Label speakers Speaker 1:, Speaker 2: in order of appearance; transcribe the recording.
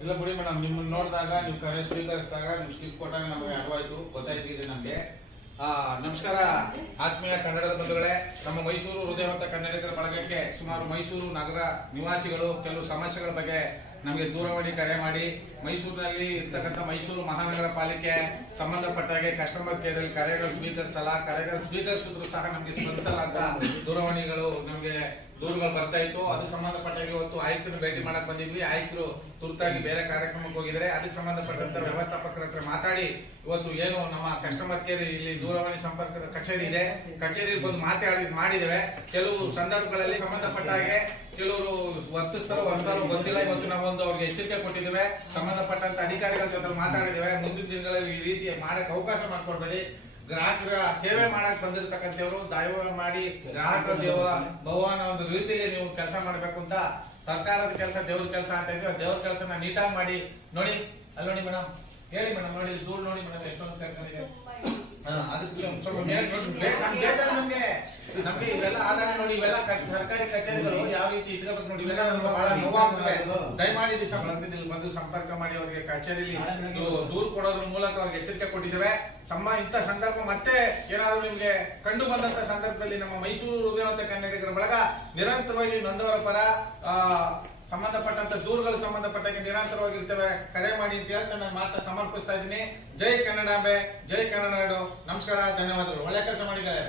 Speaker 1: ಇಲ್ಲ ಬಿಡಿ ಮೇಡಮ್ ನಿಮ್ಮನ್ನ ನೋಡಿದಾಗ, ನೀವು ಕರೆ ಸ್ವೀಕರಿಸಿದಾಗ, ನೀವು ಸ್ಲಿಪ್ ಕೊಟ್ಟಾಗ ನಮಗೆ ಅಡ್ವಾಯಿತು ಗೊತ್ತಾಯ್ತಿದೆ ನಮಗೆ. ನಮಸ್ಕಾರ, ಆತ್ಮೀಯ ಕನ್ನಡದ ಬಂಧುಗಳೇ. ನಮ್ಮ ಮೈಸೂರು ಹೃದಯವಂತ ಕನ್ನಡಿಗರ ಬಳಗಕ್ಕೆ ಸುಮಾರು ಮೈಸೂರು ನಗರ ನಿವಾಸಿಗಳು, ಕೆಲವು ಸಮಸ್ಯೆಗಳ ಬಗ್ಗೆ ನಮಗೆ ದೂರವಾಣಿ ಕರೆ ಮಾಡಿ. ಮೈಸೂರಿನಲ್ಲಿ ಇರ್ತಕ್ಕಂಥ ಮೈಸೂರು ಮಹಾನಗರ ಪಾಲಿಕೆ ಸಂಬಂಧಪಟ್ಟಾಗೆ ಕಸ್ಟಮರ್ ಕೇರ್ ಅಲ್ಲಿ ಕರೆಗಳು ಸ್ವೀಕರಿಸಲ್ಲ. ಕರೆಗಳು ಸ್ವೀಕರಿಸಿದ್ರು ಸಹ ನಮಗೆ ಸ್ಪಂದಿಸಲ್ಲ ದೂರವಾಣಿಗಳು ನಮಗೆ ದೂರುಗಳು ಬರ್ತಾ ಇತ್ತು. ಅದು ಹಾಗೆ ಇವತ್ತು ಆಯುಕ್ತರು ಭೇಟಿ ಮಾಡಕ್ ಬಂದಿದ್ವಿ. ಆಯುಕ್ತರು ತುರ್ತಾಗಿ ಬೇರೆ ಕಾರ್ಯಕ್ರಮಕ್ಕೆ ಹೋಗಿದ್ರೆ ಅದಕ್ಕೆ ಸಂಬಂಧಪಟ್ಟಂತ ವ್ಯವಸ್ಥಾಪಕರ ಹತ್ರ ಮಾತಾಡಿ, ಇವತ್ತು ಏನು ನಮ್ಮ ಕಸ್ಟಮರ್ ಕೇರ್ ಇಲ್ಲಿ ದೂರವಾಣಿ ಸಂಪರ್ಕದ ಕಚೇರಿ ಇದೆ. ಕಚೇರಿಗೆ ಬಂದು ಮಾತಾಡಿ, ಮಾಡಿದ್ದೇವೆ. ಕೆಲವು ಸಂದರ್ಭಗಳಲ್ಲಿ ಸಂಬಂಧಪಟ್ಟ ಹಾಗೆ ಕೆಲವರು ವರ್ತಿಸ್ತಾರೋ ವರ್ತಾರೋ ಗೊತ್ತಿಲ್ಲ. ಇವತ್ತು ನಾವೊಂದು ಅವ್ರಿಗೆ ಎಚ್ಚರಿಕೆ ಕೊಟ್ಟಿದ್ದೇವೆ. ಸಂಬಂಧಪಟ್ಟಂತ ಅಧಿಕಾರಿಗಳ ಜೊತೆ ಮಾತಾಡಿದ್ದೇವೆ. ಮುಂದಿನ ದಿನಗಳಲ್ಲಿ ಈ ರೀತಿ ಮಾಡಕ್ ಅವಕಾಶ ಮಾಡ್ಕೊಡ್ಬೇಡಿ. ಗ್ರಾಹಕರ ಸೇವೆ ಮಾಡಕ್ ಬಂದಿರತಕ್ಕಂಥವ್ರು ದಯವ ಮಾಡಿ ಗ್ರಾಹಕ ದೇವ ಭಗವಾನ ಒಂದು ರೀತಿಯಲ್ಲಿ ನೀವು ಕೆಲಸ ಮಾಡ್ಬೇಕು ಅಂತ ಸರ್ಕಾರದ ಕೆಲಸ ದೇವ್ರ ಕೆಲಸ ಅಂತ ಇದ್ದೀವಿ. ದೇವ್ರ ಕೆಲಸನ ನೀಟಾಗಿ ಮಾಡಿ. ನೋಡಿ ಅಲ್ಲಿ ನೋಡಿ ಮೇಡಮ್. ಹೇಳಿ ಮೇಡಮ್ ನೋಡಿ ದೂರ ನೋಡಿ ಮೇಡಮ್ ಎಷ್ಟೊಂದು ಕೆಲಸ ಇದೆ. ಅದಕ್ಕೆ ಸ್ವಲ್ಪ- ನಮ್ಗೆ. ನಮ್ಗೆ ಇವೆಲ್ಲ ಆದಾಯ ನೋಡಿ, ಇವೆಲ್ಲ ಸರ್ಕಾರಿ ಕಚೇರಿಗಳು ಯಾವ ರೀತಿ ಇಟ್ಕೋಬೇಕು ನೋಡಿ, ಇವೆಲ್ಲ ನಮ್ಗೆ ಬಹಳ ನೋವಾಗ್ತದೆ ದಯಮಾಡಿ ದಿವಸ ಇಲ್ಲಿ ಬಂದು ಸಂಪರ್ಕ ಮಾಡಿ ಅವರಿಗೆ ಕಚೇರಿಲಿ ದೂರು ಕೊಡೋದ್ರ ಮೂಲಕ ಅವ್ರಿಗೆ ಎಚ್ಚರಿಕೆ ಕೊಟ್ಟಿದ್ದೇವೆ. ಸಮ ಇಂಥ ಸಂದರ್ಭ ಮತ್ತೆ ಏನಾದ್ರು ನಿಮ್ಗೆ ಕಂಡು ಬಂದಂತ ಸಂದರ್ಭದಲ್ಲಿ ನಮ್ಮ ಮೈಸೂರು ಹೃದಯವಂತ ಕನ್ನಡಿಗರ ಬಳಗ ನಿರಂತರವಾಗಿ ನೊಂದವರ ಪರ ಸಂಬಂಧಪಟ್ಟಂತ ದೂರುಗಳು ಸಂಬಂಧಪಟ್ಟಾಗೆ ನಿರಂತರವಾಗಿರ್ತೇವೆ. ಕರೆ ಮಾಡಿ ಅಂತ ಹೇಳಿ ನನ್ನ ಮಾತ್ರ ಸಮರ್ಪಿಸ್ತಾ ಇದ್ದೀನಿ. ಜೈ ಕನ್ನಡಾಂಬೆ, ಜೈ ಕನ್ನಡ ನಾಡು. ನಮಸ್ಕಾರ, ಧನ್ಯವಾದಗಳು. ಒಳ್ಳೆ ಕೆಲಸ ಮಾಡಿದ್ದಾರೆ.